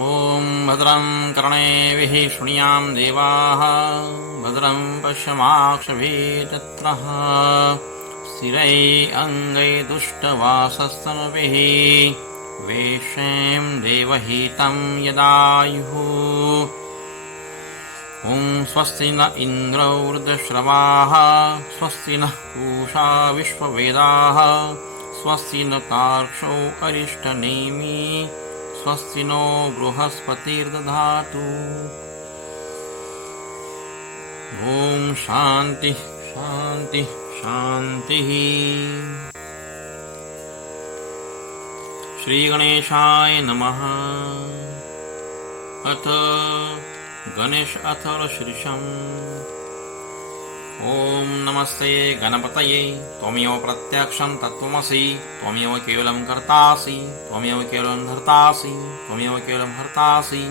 ॐ भद्रं कर्णेभिः शृणुयाम देवाः भद्रं पश्यमाक्षभिर्यजत्रः स्थिरैः अङ्गैः दुष्टवासस्तनुभिः वेश्यें देवहितं यदायुः। ॐ स्वस्ति न इन्द्रो वृद्धश्रवाः स्वस्ति नः पूषा विश्ववेदाः स्वस्ति न तार्क्ष्यो अरिष्टनेमि स्वस्ति नो बृहस्पतिर्दधातु। ॐ शान्ति शान्ति शान्तिः। श्रीगणेशाय नमः। अथ गणेश अथर्वशीर्षम्। ॐ नमस्ते गणपतये त्वमेव प्रत्यक्षं तत्त्वमसि त्वमेव केवलं कर्तासि त्वमेव केवलं धर्तासि त्वमेव केवलं हर्तासि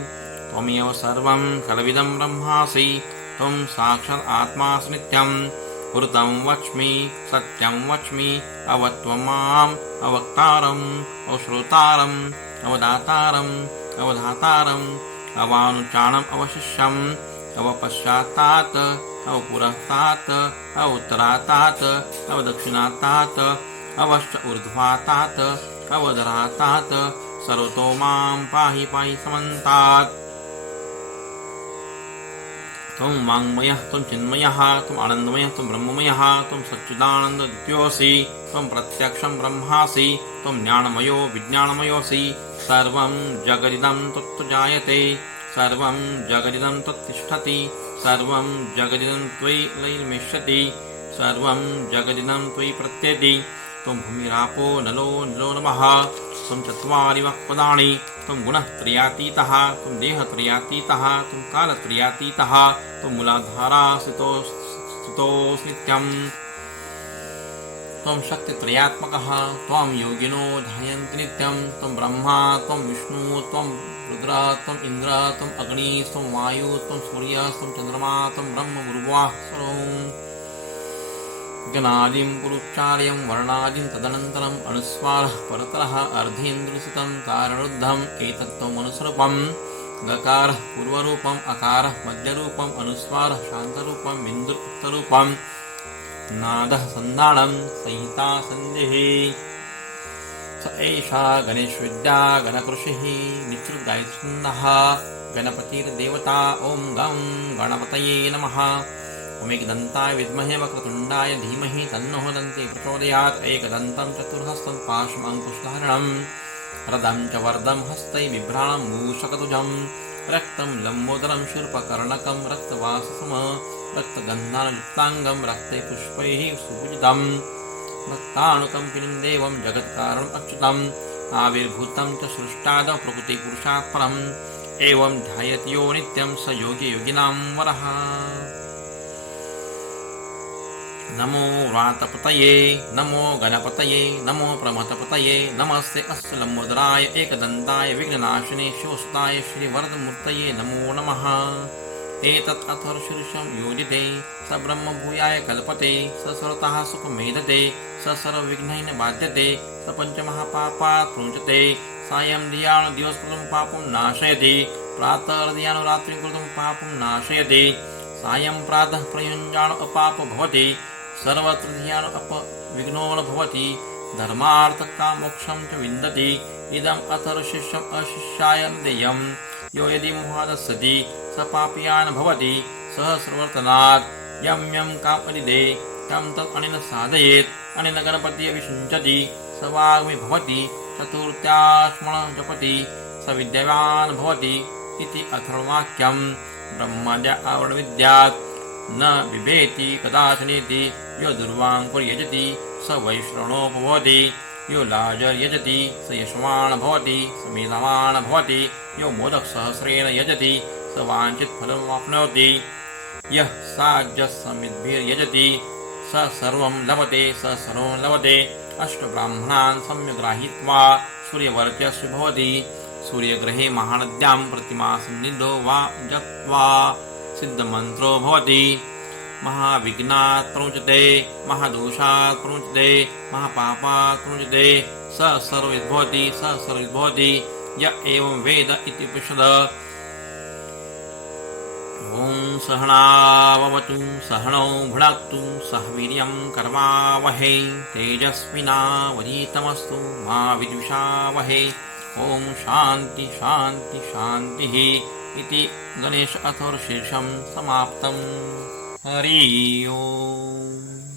त्वमेव सर्वं खलविदं ब्रह्मासि त्वं साक्षात् आत्मासि नित्यं वृतं वच्मि सत्यं वच्मि अवत्वं माम् अवक्तारम् अवश्रोतारम् अवदातारम् अवधातारम् अवानुचानम् अवशिष्यम् अवपश्चात्तात् अवपुरस्तात् अवोत्तरात्तात् अवदक्षिणात्तात् अवश्च ऊर्ध्वात्तात् अवधरात्तात् सर्वतो मां पाहि पाहि समन्तात्। त्वं वाङ्मयः त्वं चिन्मयः त्वम् आनन्दमयः त्वं ब्रह्ममयः त्वं सच्चिदानन्दद्वितीयोऽसि त्वं प्रत्यक्षं ब्रह्मासि त्वं ज्ञानमयो विज्ञानमयोऽसि सर्वं जगदिदं त्वत्जायते सर्वं जगदिदं त्वत्तिष्ठति सर्वं जगदिदं त्वयि लयिर्मिष्यति सर्वं जगदिदं त्वयि प्रत्येति। त्वं भूमिरापो नलो नलो नभः त्वं चत्वारि वक्पदानि त्वं गुणत्रयातीतः त्वं देहत्रयातीतः त्वं कालत्रयातीतः त्वं मूलाधारास्थितोऽस्नित्यम् त्वं शक्तित्रयात्मकः त्वं योगिनो ध्यायन्ति नित्यं त्वं ब्रह्मा त्वं विष्णु त्वं रुद्रः त्वम् इन्द्रः त्वम् अग्निः त्वं वायुः त्वं सूर्यः त्वं चन्द्रमा त्वं ब्रह्म गुरुवाः सर्वं गणादिं पुरुच्चार्यं वर्णादिं तदनन्तरम् अनुस्वारः परतरः अर्धेन्द्रसितं तारणरुद्धम् एतत्त्वमनुस्वरूपम् गकारः पूर्वरूपम् अकारः मध्यरूपम् अनुस्वारः शान्तरूपं बिन्दुरुक्तरूपम् नादः सन्धानं संहिता सन्धिः। स एषा गणेशविद्या गणकृषिः निःसृतगायछन्दः गणपतिर्देवता ॐ गं गणपतये नमः। ओमेकदन्ताय विद्महे वक्रतुण्डाय धीमहि तन्नो दन्ति प्रचोदयात्। एकदन्तं चतुर्हस्तं पाशमङ्कुशधारणं रदं च वर्दं हस्तै बिभ्राणं मूषकध्वजं रक्तं लम्बोदरं शूर्पकर्णकं रक्तवाससम रक्तगन्धानुयुक्ताङ्गं रक्ते पुष्पैः सुपूजितं भक्तानुकम्पिनं देवं जगत्कारणम् अच्युतम् आविर्भूतं च सृष्टादौ प्रकृतिपुरुषात् परम् एवं ध्यायति यो नित्यं स योगी योगिनां वरः। नमो व्रातपतये नमो गणपतये नमो प्रमथपतये नमस्ते अस्य लम्बोदराय एकदन्ताय विघ्ननाशिने शिवसुताय श्रीवरदमूर्तये नमो नमः। एतत् अथर्वशीर्षं योजिते स ब्रह्मभूयाय कल्पते स सर्वतः सुखमेधते स सर्वविघ्नैः बाध्यते स पञ्चमहापापात् प्रोञ्चते सायं धियानो दिवसकृतं पापं नाशयति प्रातः रात्रिं कृतं पापं नाशयति सायं प्रातः प्रयुञ्जानो अपापो भवति सर्वत्र धियानो अपविघ्नो न भवति धर्मार्थकामोक्षं च विन्दति। इदम् अथर्वशीर्षम् अशिष्याय देयं यो यदि मोहादस्यति स पापीयान् भवति सः सर्वर्तनात् यं यं कामनिदे तं तत् अनेन साधयेत् अनेन गणपतिः विषुञ्चति स वाग्मी भवति चतुर्थ्यास्मणः जपति स विद्यावान् भवति इति अथर्ववाक्यं। ब्रह्मजा आवरणविद्यात् न बिभेति कदाचनेति यो दुर्वां पर्यजति स वैश्रवणो भवति यो लाजर्यजति स यशवान् भवति स मेधावान् भवति यो मोदकसहस्रेण यजति स वाञ्छितफलमाप्नोति यः साज्यसमिद्भिर्यजति स सर्वं लभते स सर्वं लभते। अष्टब्राह्मणान् सम्यग् गृहीत्वा सूर्यवर्चस्वी भवति सूर्यग्रहे महानद्यां प्रतिमासन्निधो वा जप्त्वा सिद्धमन्त्रो भवति महाविघ्नात् प्रोच्यते महादोषात् प्रोच्यते महापापात् प्रोच्यते स सर्वविद्भवति य एवं वेद इति उपनिषद। ॐ सहनाववतु सहनौ भुनक्तु सह वीर्यं कर्वावहै तेजस्विनावधीतमस्तु मा विद्विषावहै। ॐ शान्ति शान्ति शान्तिः इति गणेश अथर्वशीर्षं समाप्तम्। हरि ओम्।